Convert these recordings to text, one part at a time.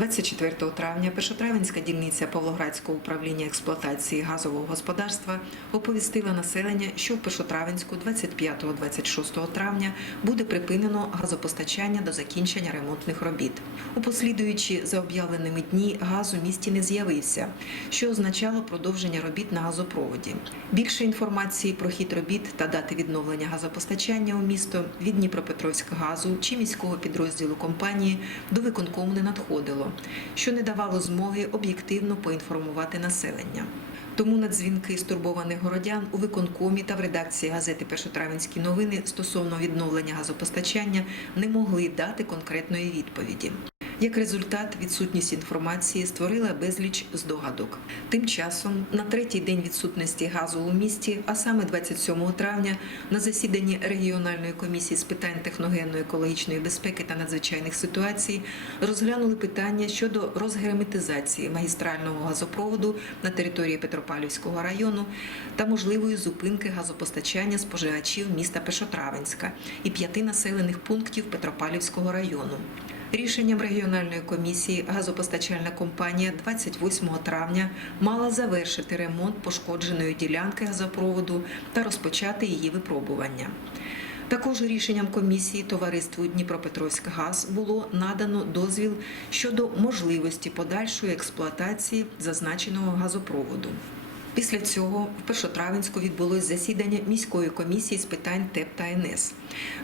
24 травня Першотравенська дільниця Павлоградського управління експлуатації газового господарства оповістила населення, що в Першотравенську 25-26 травня буде припинено газопостачання до закінчення ремонтних робіт. У послідуючі за об'явленими дні газ у місті не з'явився, що означало продовження робіт на газопроводі. Більше інформації про хід робіт та дати відновлення газопостачання у місто від Дніпропетровськгазу чи міського підрозділу компанії до виконкому не надходило, що не давало змоги об'єктивно поінформувати населення. Тому на дзвінки стурбованих городян у виконкомі та в редакції газети Першотравенські новини стосовно відновлення газопостачання не могли дати конкретної відповіді. Як результат, відсутність інформації створила безліч здогадок. Тим часом, на третій день відсутності газу у місті, а саме 27 травня, на засіданні регіональної комісії з питань техногенно-екологічної безпеки та надзвичайних ситуацій розглянули питання щодо розгерметизації магістрального газопроводу на території Петропавлівського району та можливої зупинки газопостачання споживачів міста Пешотравенська і п'яти населених пунктів Петропавлівського району. Рішенням регіональної комісії газопостачальна компанія 28 травня мала завершити ремонт пошкодженої ділянки газопроводу та розпочати її випробування. Також рішенням комісії товариству Дніпропетровськгаз було надано дозвіл щодо можливості подальшої експлуатації зазначеного газопроводу. Після цього в Першотравенську відбулось засідання міської комісії з питань ТЕП та НС,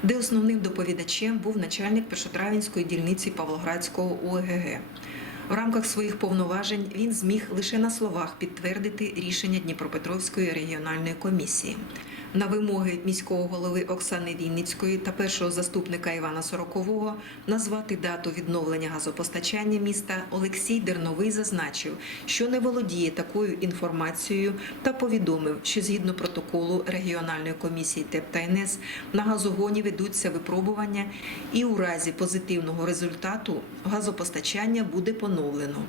де основним доповідачем був начальник Першотравенської дільниці Павлоградського ОГГ. В рамках своїх повноважень він зміг лише на словах підтвердити рішення Дніпропетровської регіональної комісії. На вимоги міського голови Оксани Вінницької та першого заступника Івана Сорокового назвати дату відновлення газопостачання міста Олексій Дерновий зазначив, що не володіє такою інформацією та повідомив, що згідно протоколу регіональної комісії ТЕП та НС на газогоні ведуться випробування, і у разі позитивного результату газопостачання буде поновлено.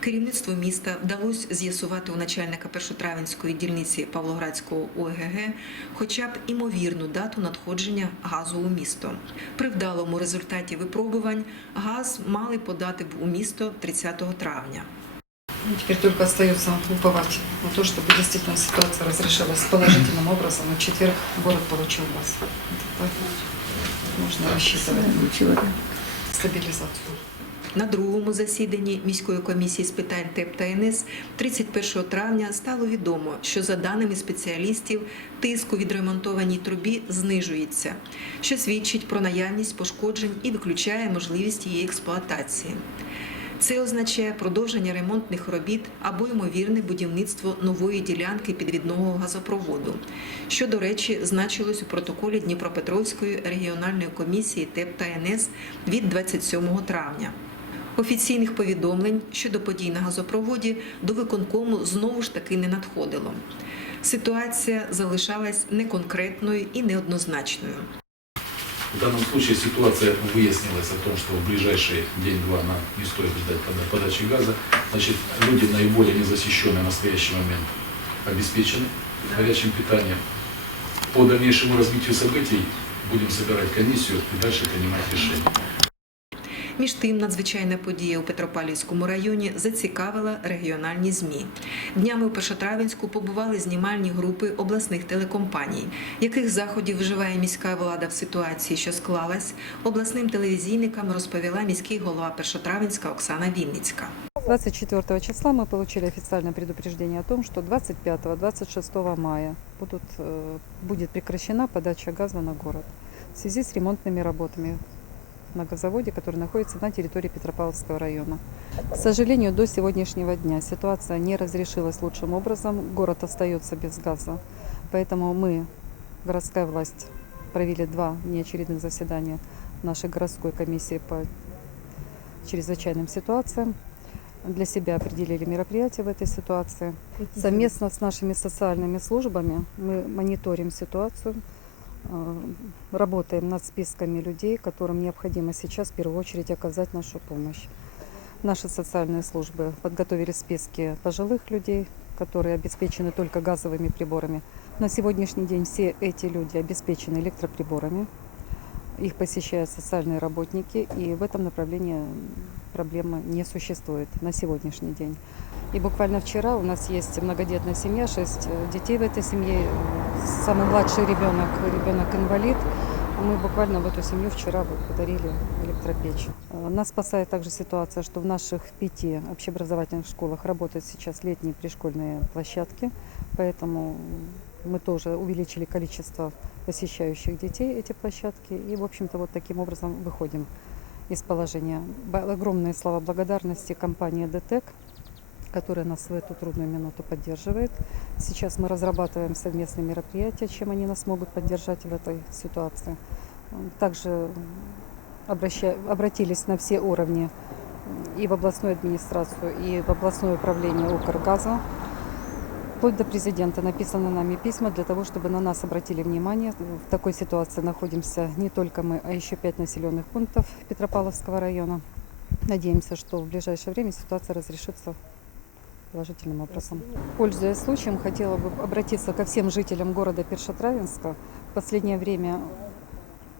Керівництву міста вдалося з'ясувати у начальника першотравенської дільниці Павлоградського ОГГ хоча б імовірну дату надходження газу у місто. При вдалому результаті випробувань газ мали подати б у місто 30 травня. Ну, Теперь только остается уповать на то, чтобы действительно ситуация разрешилась положительным образом. И в четверг город получил газ. Это так можно рассчитывать на стабилизацию. На другому засіданні міської комісії з питань ТЕП та НС 31 травня стало відомо, що за даними спеціалістів, тиск у відремонтованій трубі знижується, що свідчить про наявність пошкоджень і виключає можливість її експлуатації. Це означає продовження ремонтних робіт або ймовірне будівництво нової ділянки підвідного газопроводу, що, до речі, значилось у протоколі Дніпропетровської регіональної комісії ТЕП та НС від 27 травня. Офіційних повідомлень щодо подій на газопроводі до виконкому знову ж таки не надходило. Ситуація залишалась неконкретною і неоднозначною. В данном случае ситуация выяснилась о том, что в ближайший день-два нам не стоит ждать пода- подачи газа. Значит, люди наиболее незащищенные в настоящий момент обеспечены горячим питанием. По дальнейшему развитию событий будем собирать комиссию и дальше принимать решения. Між тим, надзвичайна подія у Петропавлівському районі зацікавила регіональні змі. Днями у Першотравенську побували знімальні групи обласних телекомпаній. Яких заходів вживає міська влада в ситуації, що склалась, обласним телевізійникам розповіла міський голова Першотравенська Оксана Вінницька. 24 числа мы получили официальное предупреждение о том, что 25-26 мая будут, э, будет прекращена подача газа на город в связи с ремонтными работами на газоводе, который находится на территории Петропавловского района. К сожалению, до сегодняшнего дня ситуация не разрешилась лучшим образом. Город остается без газа. Поэтому мы, городская власть, провели два неочередных заседания нашей городской комиссии по чрезвычайным ситуациям. Для себя определили мероприятия в этой ситуации. Совместно с нашими социальными службами мы мониторим ситуацию, работаем над списками людей, которым необходимо сейчас в первую очередь оказать нашу помощь. Наши социальные службы подготовили списки пожилых людей, которые обеспечены только газовыми приборами. На сегодняшний день все эти люди обеспечены электроприборами. Их посещают социальные работники, и в этом направлении проблемы не существует на сегодняшний день. И буквально вчера у нас есть многодетная семья, шесть э, детей в этой семье. Самый младший ребенок, ребенок инвалид. Мы буквально в эту семью вчера подарили электропечь. Э, Нас спасает также ситуация, что в наших пяти общеобразовательных школах работают сейчас летние пришкольные площадки, поэтому мы тоже увеличили количество посещающих детей эти площадки и, в общем-то, вот таким образом выходим из положения. Огромные слова благодарности компании ДТЭК, которая нас в эту трудную минуту поддерживает. Сейчас мы разрабатываем совместные мероприятия, чем они нас могут поддержать в этой ситуации. Также обраща- обратились на все уровни и в областную администрацию, и в областное управление Укргаза. Вплоть до президента написаны нами письма для того, чтобы на нас обратили внимание. В такой ситуации находимся не только мы, а еще пять населенных пунктов Петропавловского района. Надеемся, что в ближайшее время ситуация разрешится положительным образом. Пользуясь случаем, хотела бы обратиться ко всем жителям города Першотравенска. В последнее время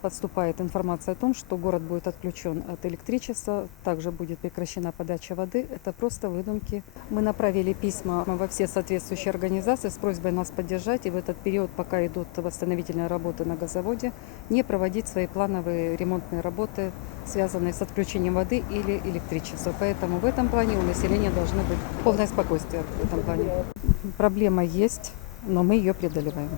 поступает информация о том, что город будет отключен от электричества, также будет прекращена подача воды. Это просто выдумки. Мы направили письма во все соответствующие организации с просьбой нас поддержать и в этот период, пока идут восстановительные работы на газоводе, не проводить свои плановые ремонтные работы, связанные с отключением воды или электричества. Поэтому в этом плане у населения должно быть полное спокойствие в этом плане. Проблема есть, но мы ее преодолеваем.